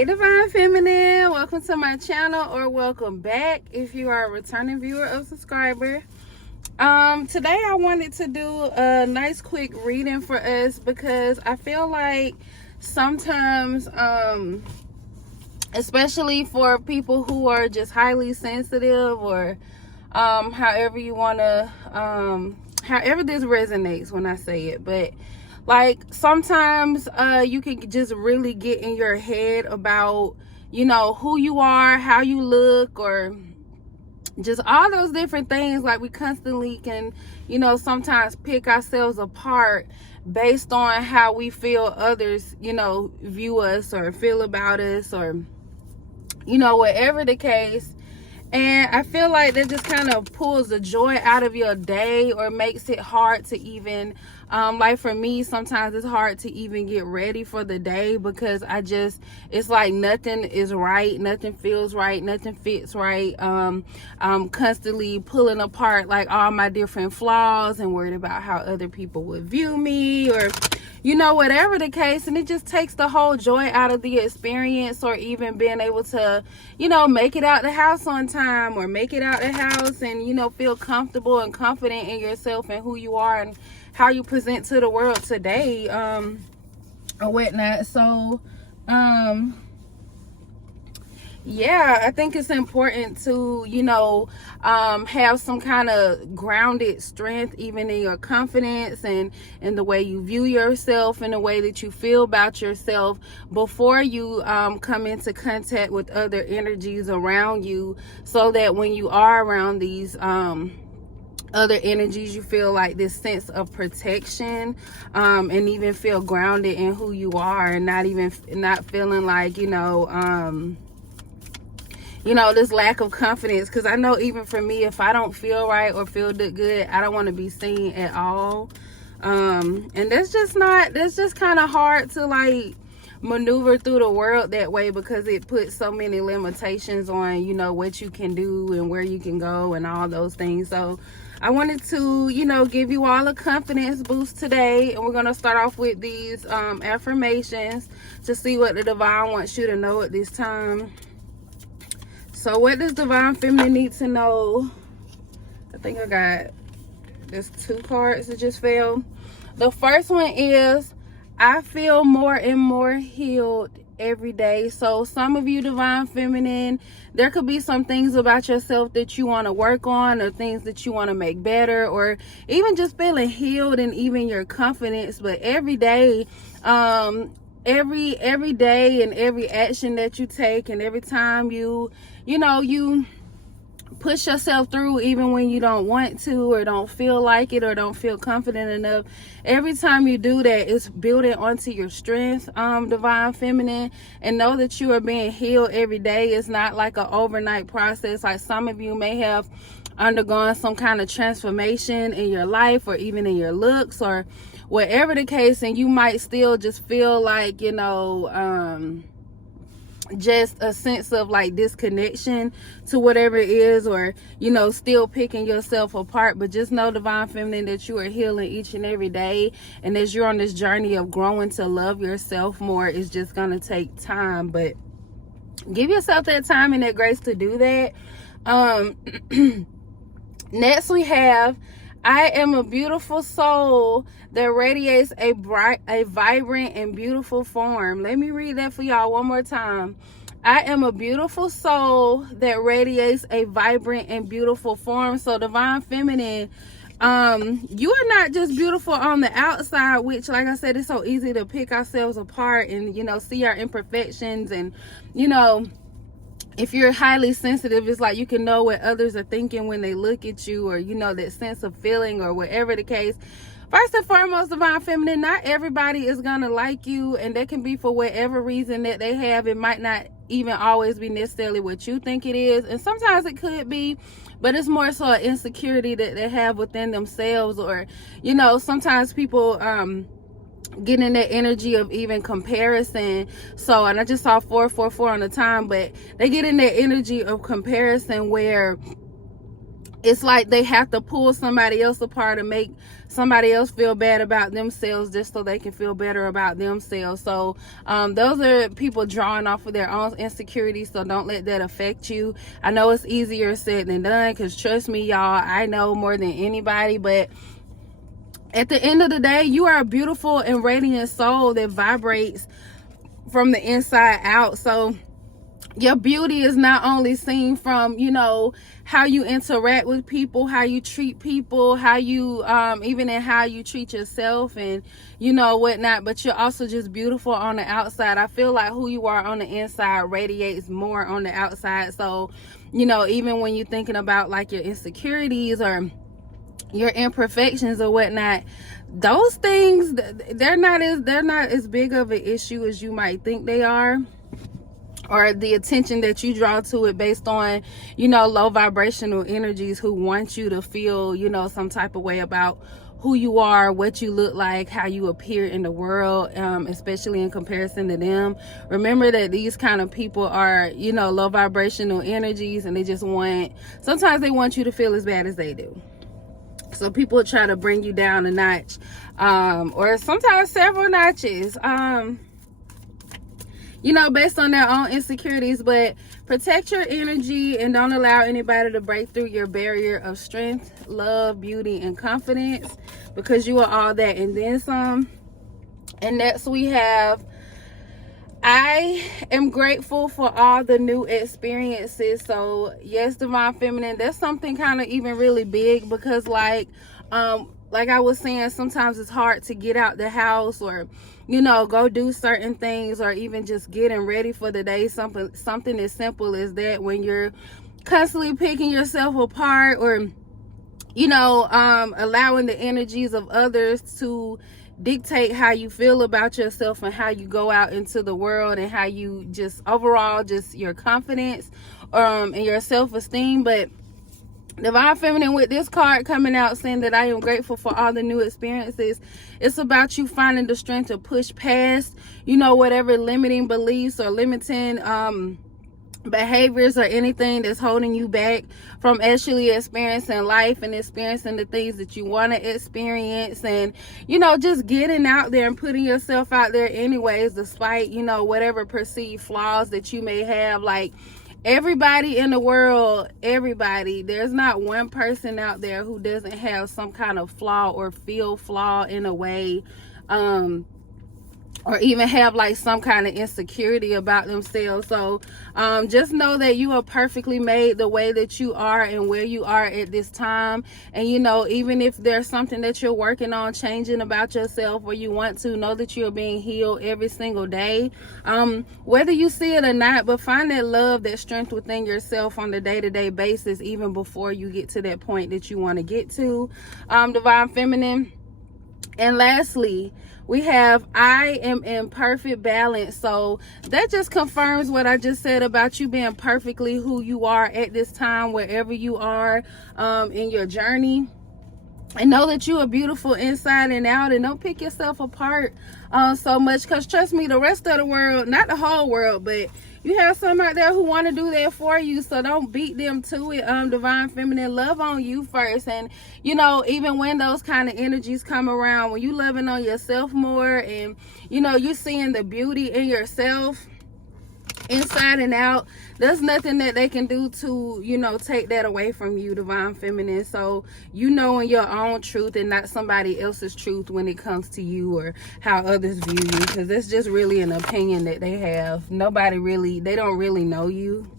Hey Divine Feminine, welcome to my channel, or welcome back if you are a returning viewer or subscriber. Today I wanted to do a nice quick reading for us because I feel like sometimes, especially for people who are just highly sensitive, or however you want to, however this resonates when I say it, but like sometimes you can just really get in your head about, you know, who you are, how you look, or just all those different things. Like we constantly can, you know, sometimes pick ourselves apart based on how we feel others, you know, view us or feel about us, or, you know, whatever the case. And I feel like that just kind of pulls the joy out of your day, or makes it hard to even, like for me, sometimes it's hard to even get ready for the day, because it's like nothing is right, nothing feels right, nothing fits right. I'm constantly pulling apart like all my different flaws and worried about how other people would view me, or, you know, whatever the case. And it just takes the whole joy out of the experience, or even being able to, you know, make it out the house on time, or make it out the house and, you know, feel comfortable and confident in yourself and who you are and how you present to the world today, or whatnot. So yeah, I think it's important to, you know, have some kind of grounded strength even in your confidence and in the way you view yourself and the way that you feel about yourself before you come into contact with other energies around you, so that when you are around these other energies, you feel like this sense of protection, and even feel grounded in who you are, and not feeling like, this lack of confidence. Because I know even for me, if I don't feel right or feel good, I don't want to be seen at all. And that's just kind of hard to like maneuver through the world that way, because it puts so many limitations on, you know, what you can do and where you can go and all those things. So I wanted to, you know, give you all a confidence boost today, and we're going to start off with these affirmations to see what the divine wants you to know at this time. So what does Divine Feminine need to know? I think I got, there's 2 cards that just fell. The first one is, I feel more and more healed every day. So some of you, Divine Feminine, there could be some things about yourself that you want to work on, or things that you want to make better, or even just feeling healed and even your confidence. But every day, every day and every action that you take, and every time you push yourself through, even when you don't want to, or don't feel like it, or don't feel confident enough, every time you do that, it's building onto your strength, Divine Feminine. And know that you are being healed every day. It's not like an overnight process. Like some of you may have undergone some kind of transformation in your life, or even in your looks, or whatever the case, and you might still just feel like, just a sense of like disconnection to whatever it is, or, you know, still picking yourself apart. But just know, Divine Feminine, that you are healing each and every day, and as you're on this journey of growing to love yourself more, it's just gonna take time, but give yourself that time and that grace to do that. Next we have, I am a beautiful soul that radiates a vibrant and beautiful form. Let me read that for y'all one more time. I am a beautiful soul that radiates a vibrant and beautiful form. So Divine Feminine, you are not just beautiful on the outside, which, like I said, it's so easy to pick ourselves apart and, you know, see our imperfections. And, you know, if you're highly sensitive, it's like you can know what others are thinking when they look at you, or, you know, that sense of feeling, or whatever the case. First and foremost, Divine Feminine, not everybody is gonna like you, and that can be for whatever reason that they have. It might not even always be necessarily what you think it is, and sometimes it could be, but it's more so an insecurity that they have within themselves. Or, you know, sometimes people getting in that energy of even comparison. So, and I just saw 444 on the time, but they get in that energy of comparison where it's like they have to pull somebody else apart and make somebody else feel bad about themselves just so they can feel better about themselves. So those are people drawing off of their own insecurities, so don't let that affect you. I know it's easier said than done, because trust me, y'all, I know more than anybody, but at the end of the day, you are a beautiful and radiant soul that vibrates from the inside out. So your beauty is not only seen from, you know, how you interact with people, how you treat people, how you even in how you treat yourself and, you know, whatnot, but you're also just beautiful on the outside. I feel like who you are on the inside radiates more on the outside. So, you know, even when you're thinking about like your insecurities or your imperfections or whatnot, those things, they're not as big of an issue as you might think they are, or the attention that you draw to it based on, you know, low vibrational energies who want you to feel, you know, some type of way about who you are, what you look like, how you appear in the world, especially in comparison to them. Remember that these kind of people are, you know, low vibrational energies, and they just want, sometimes they want you to feel as bad as they do. So people try to bring you down a notch, or sometimes several notches, you know, based on their own insecurities. But protect your energy and don't allow anybody to break through your barrier of strength, love, beauty, and confidence, because you are all that and then some. And next we have, I am grateful for all the new experiences. So yes, Divine Feminine, that's something kind of even really big, because like I was saying, sometimes it's hard to get out the house, or, you know, go do certain things, or even just getting ready for the day. Something as simple as that, when you're constantly picking yourself apart, or, you know, allowing the energies of others to dictate how you feel about yourself and how you go out into the world, and how you just overall, just your confidence and your self-esteem. But Divine Feminine, with this card coming out saying that I am grateful for all the new experiences, it's about you finding the strength to push past, you know, whatever limiting beliefs or limiting behaviors or anything that's holding you back from actually experiencing life and experiencing the things that you want to experience. And, you know, just getting out there and putting yourself out there anyways, despite, you know, whatever perceived flaws that you may have. Like, everybody in the world, everybody, there's not one person out there who doesn't have some kind of flaw or feel flaw in a way, or even have like some kind of insecurity about themselves. So just know that you are perfectly made the way that you are and where you are at this time. And, you know, even if there's something that you're working on changing about yourself, or you want to, know that you're being healed every single day, whether you see it or not. But find that love, that strength within yourself on a day-to-day basis, even before you get to that point that you want to get to, Divine Feminine. And lastly, we have, I am in perfect balance. So that just confirms what I just said about you being perfectly who you are at this time, wherever you are in your journey. And know that you are beautiful inside and out, and don't pick yourself apart so much, because trust me, the rest of the world, not the whole world, but you have some out there who want to do that for you. So don't beat them to it. Divine Feminine, love on you first. And, you know, even when those kind of energies come around, when you loving on yourself more, and, you know, you seeing the beauty in yourself inside and out, there's nothing that they can do to, you know, take that away from you, Divine Feminine. So you know in your own truth and not somebody else's truth when it comes to you or how others view you, because that's just really an opinion that they have. Nobody really, they don't really know you,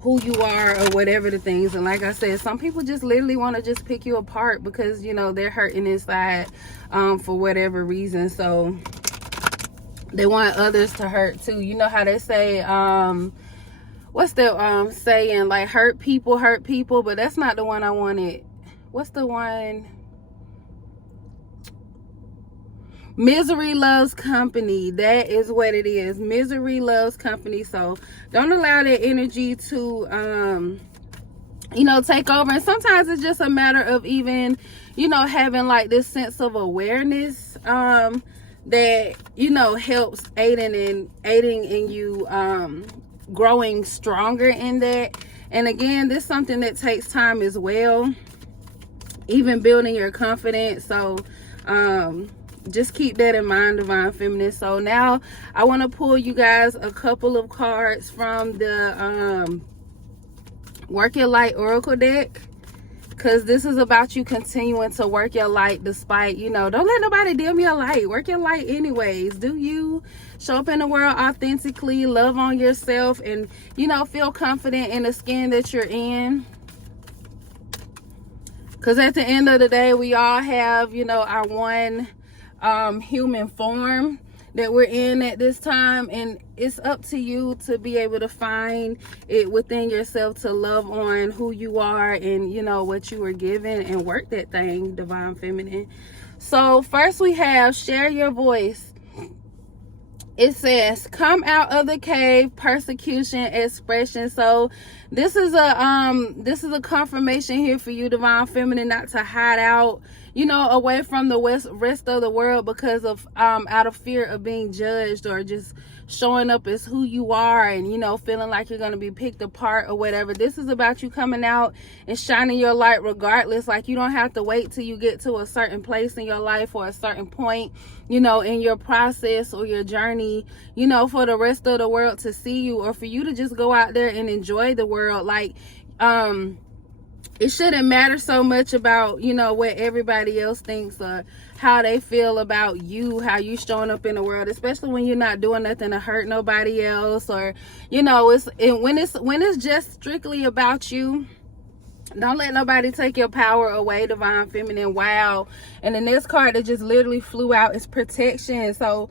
who you are, or whatever the things. And like I said, some people just literally want to just pick you apart because, you know, they're hurting inside for whatever reason. So they want others to hurt too. You know how they say, what's the saying, like, hurt people, but that's not the one I wanted. What's the one? Misery loves company. That is what it is. Misery loves company. So don't allow that energy to you know, take over. And sometimes it's just a matter of even, you know, having like this sense of awareness that, you know, helps aiding in you growing stronger in that. And again, this is something that takes time as well, even building your confidence. So just keep that in mind, Divine Feminine. So now I want to pull you guys a couple of cards from the Work Your Light Oracle deck, because this is about you continuing to work your light despite, you know, don't let nobody dim your light. Work your light anyways. Do you show up in the world authentically, love on yourself, and, you know, feel confident in the skin that you're in. Because at the end of the day, we all have, you know, our one human form that we're in at this time, and it's up to you to be able to find it within yourself to love on who you are and, you know, what you were given, and work that thing, Divine Feminine. So first we have share your voice. It says come out of the cave, persecution, expression. So this is a confirmation here for you, Divine Feminine, not to hide out, you know, away from the rest of the world because of out of fear of being judged, or just showing up as who you are and, you know, feeling like you're going to be picked apart or whatever. This is about you coming out and shining your light regardless. Like, you don't have to wait till you get to a certain place in your life or a certain point, you know, in your process or your journey, you know, for the rest of the world to see you, or for you to just go out there and enjoy the world. Like, it shouldn't matter so much about, you know, what everybody else thinks or how they feel about you, how you showing up in the world, especially when you're not doing nothing to hurt nobody else, or, you know, when it's just strictly about you. Don't let nobody take your power away, Divine Feminine. Wow. And the next card that just literally flew out is protection. So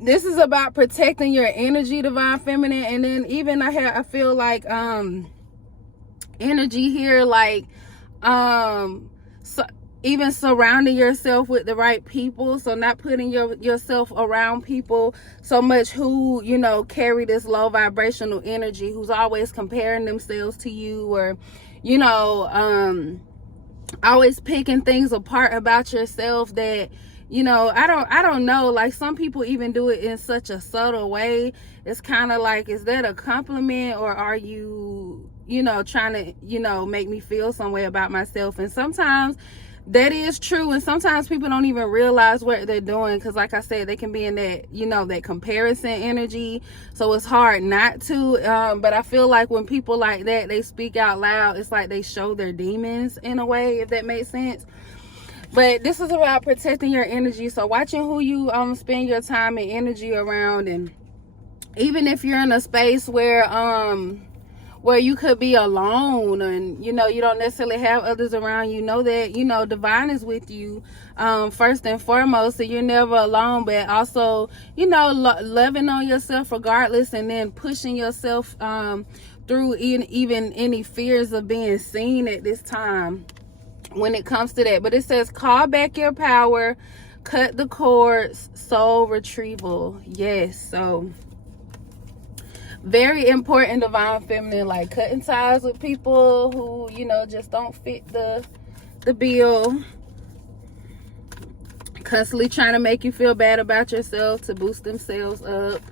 this is about protecting your energy, Divine Feminine. And then even I feel like energy here, like so even surrounding yourself with the right people. So not putting yourself around people so much who, you know, carry this low vibrational energy, who's always comparing themselves to you, or, you know, always picking things apart about yourself that, you know, I don't know, like some people even do it in such a subtle way. It's kind of like, is that a compliment, or are you, you know, trying to, you know, make me feel some way about myself? And sometimes that is true, and sometimes people don't even realize what they're doing, because like I said, they can be in that, you know, that comparison energy, so it's hard not to. But I feel like when people like that, they speak out loud, it's like they show their demons in a way, if that makes sense. But this is about protecting your energy. So watching who you spend your time and energy around, and even if you're in a space where you could be alone, and, you know, you don't necessarily have others around, you know that, you know, divine is with you first and foremost, so you're never alone. But also, you know, loving on yourself regardless, and then pushing yourself through even any fears of being seen at this time when it comes to that. But it says call back your power, cut the cords, soul retrieval. Yes, so very important, Divine Feminine, like cutting ties with people who, you know, just don't fit the bill, constantly trying to make you feel bad about yourself to boost themselves up,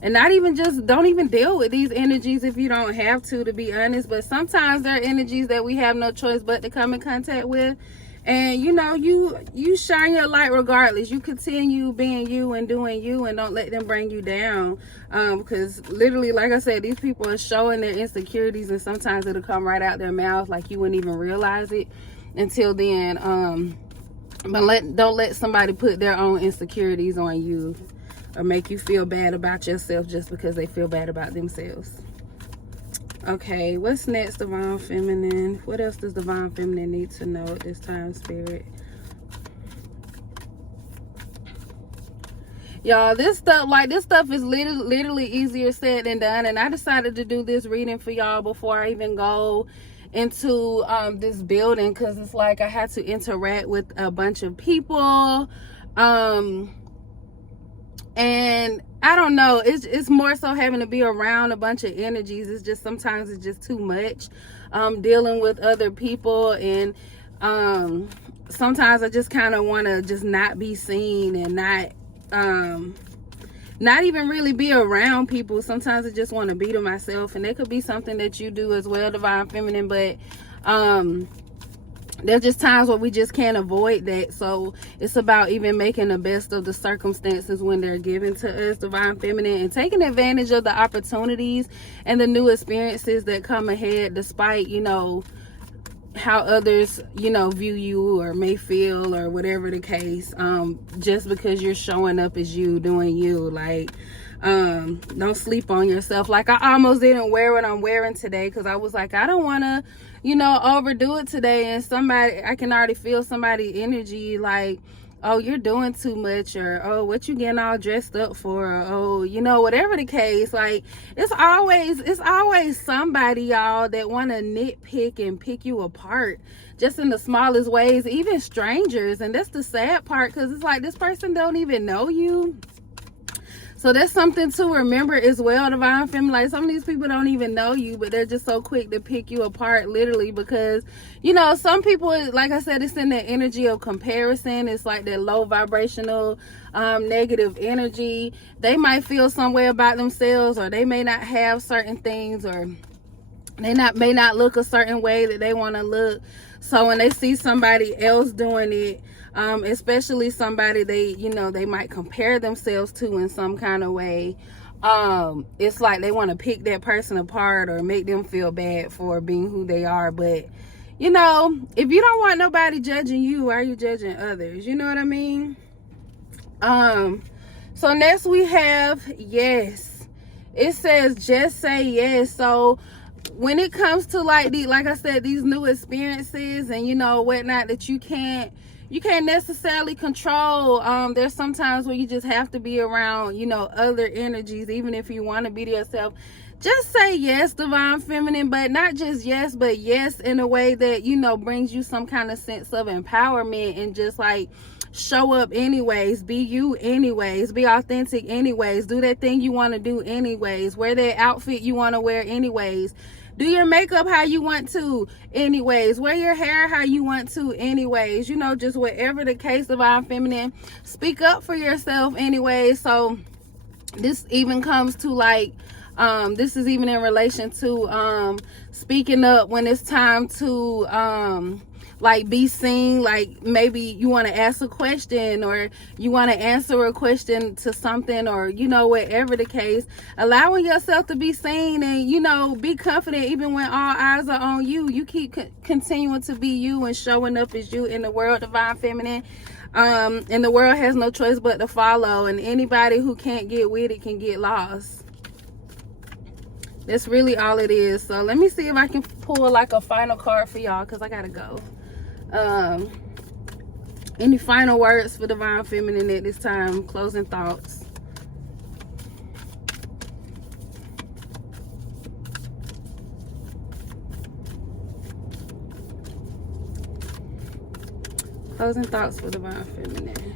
and not even just, don't even deal with these energies if you don't have to be honest. But sometimes there are energies that we have no choice but to come in contact with, and, you know, you shine your light regardless. You continue being you and doing you, and don't let them bring you down, because literally, like I said, these people are showing their insecurities, and sometimes it'll come right out their mouth like you wouldn't even realize it until then. But don't let somebody put their own insecurities on you, or make you feel bad about yourself just because they feel bad about themselves. Okay, what's next, Divine Feminine? What else does Divine Feminine need to know at this time, Spirit? Y'all, this stuff is literally easier said than done, and I decided to do this reading for y'all before I even go into this building, because it's like I had to interact with a bunch of people, and I don't know, it's more so having to be around a bunch of energies. It's just, sometimes it's just too much dealing with other people, and sometimes I just kind of want to just not be seen, and not not even really be around people. Sometimes I just want to be to myself, and that could be something that you do as well, Divine Feminine. But there's just times where we just can't avoid that. So it's about even making the best of the circumstances when they're given to us, Divine Feminine, and taking advantage of the opportunities and the new experiences that come ahead, despite, you know, how others, you know, view you or may feel or whatever the case. Just because you're showing up as you, doing you. Like, don't sleep on yourself. Like, I almost didn't wear what I'm wearing today because I was like, I don't want to, you know, overdo it today. And I can already feel somebody energy like, oh, you're doing too much, or oh, what you getting all dressed up for, or oh, you know, whatever the case. Like, it's always somebody, y'all, that want to nitpick and pick you apart just in the smallest ways, even strangers. And that's the sad part, because it's like, this person don't even know you. So that's something to remember as well, Divine Feminine. Like, some of these people don't even know you, but they're just so quick to pick you apart, literally, because, you know, some people, like I said, it's in the energy of comparison. It's like that low vibrational, negative energy. They might feel some way about themselves, or they may not have certain things, or they may not look a certain way that they want to look. So when they see somebody else doing it, especially somebody they might compare themselves to in some kind of way, it's like they want to pick that person apart or make them feel bad for being who they are. But, you know, if you don't want nobody judging you, why are you judging others? You know what I mean? So next we have yes. It says just say yes. So when it comes to like I said, these new experiences and, you know, whatnot that you can't necessarily control, there's sometimes where you just have to be around, you know, other energies, even if you want to be to yourself. Just say yes, Divine Feminine, but not just yes, but yes in a way that, you know, brings you some kind of sense of empowerment, and just like show up anyways, be you anyways, be authentic anyways, do that thing you want to do anyways, wear that outfit you want to wear anyways, do your makeup how you want to anyways, wear your hair how you want to anyways, you know, just whatever the case, Divine Feminine, speak up for yourself anyways. So this even comes to like, this is even in relation to speaking up when it's time to like be seen. Like, maybe you want to ask a question, or you want to answer a question to something, or, you know, whatever the case, allowing yourself to be seen, and, you know, be confident even when all eyes are on you. You keep continuing to be you and showing up as you in the world, Divine Feminine. And the world has no choice but to follow, and anybody who can't get with it can get lost. That's really all it is. So let me see if I can pull like a final card for y'all, because I gotta go. Any final words for Divine Feminine at this time? Closing thoughts. Closing thoughts for Divine Feminine.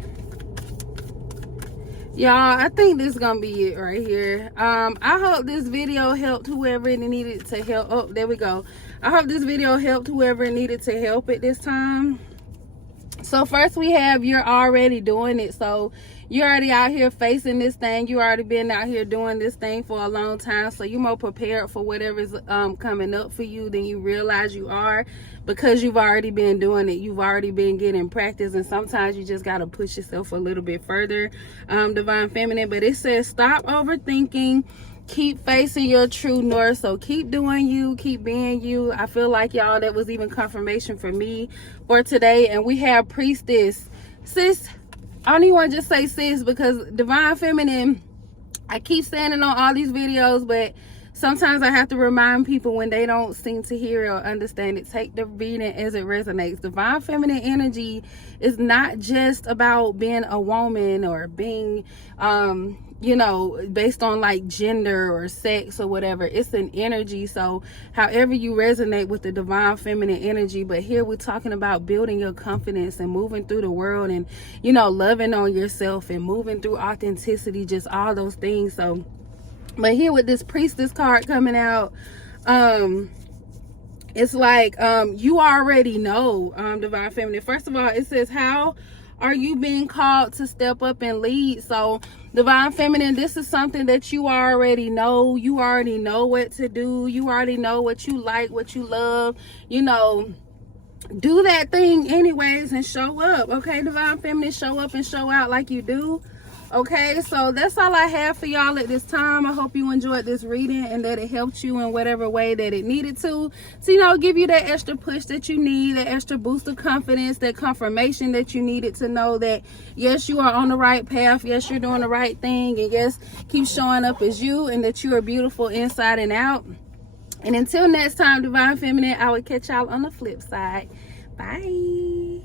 Y'all, I think this is gonna be it right here. I hope this video helped whoever it needed to help. Oh, there we go. I hope this video helped whoever it needed to help at this time. So first we have, you're already doing it. So you're already out here facing this thing. You already been out here doing this thing for a long time. So you're more prepared for whatever's coming up for you than you realize you are, because you've already been doing it. You've already been getting practice, and sometimes you just got to push yourself a little bit further, Divine Feminine. But it says stop overthinking, keep facing your true north. So keep doing you, keep being you. I feel like, y'all, that was even confirmation for me for today. And we have Priestess. Sis, I don't even want to just say sis, because Divine Feminine, I keep saying it on all these videos, but sometimes I have to remind people when they don't seem to hear it or understand it. Take the reading as it resonates. Divine Feminine energy is not just about being a woman, or being, you know, based on like gender or sex or whatever. It's an energy. So however you resonate with the Divine Feminine energy. But here we're talking about building your confidence and moving through the world, and, you know, loving on yourself and moving through authenticity, just all those things. So, but here with this Priestess card coming out, it's like, you already know, Divine Feminine. First of all, it says, how are you being called to step up and lead? So Divine Feminine, this is something that you already know. You already know what to do. You already know what you like, what you love. You know, do that thing anyways and show up. Okay, Divine Feminine, show up and show out like you do. Okay, so that's all I have for y'all at this time. I hope you enjoyed this reading and that it helped you in whatever way that it needed to, you know, give you that extra push that you need, that extra boost of confidence, that confirmation that you needed to know that yes, you are on the right path, yes, you're doing the right thing, and yes, keep showing up as you, and that you are beautiful inside and out. And until next time, Divine Feminine, I will catch y'all on the flip side. Bye.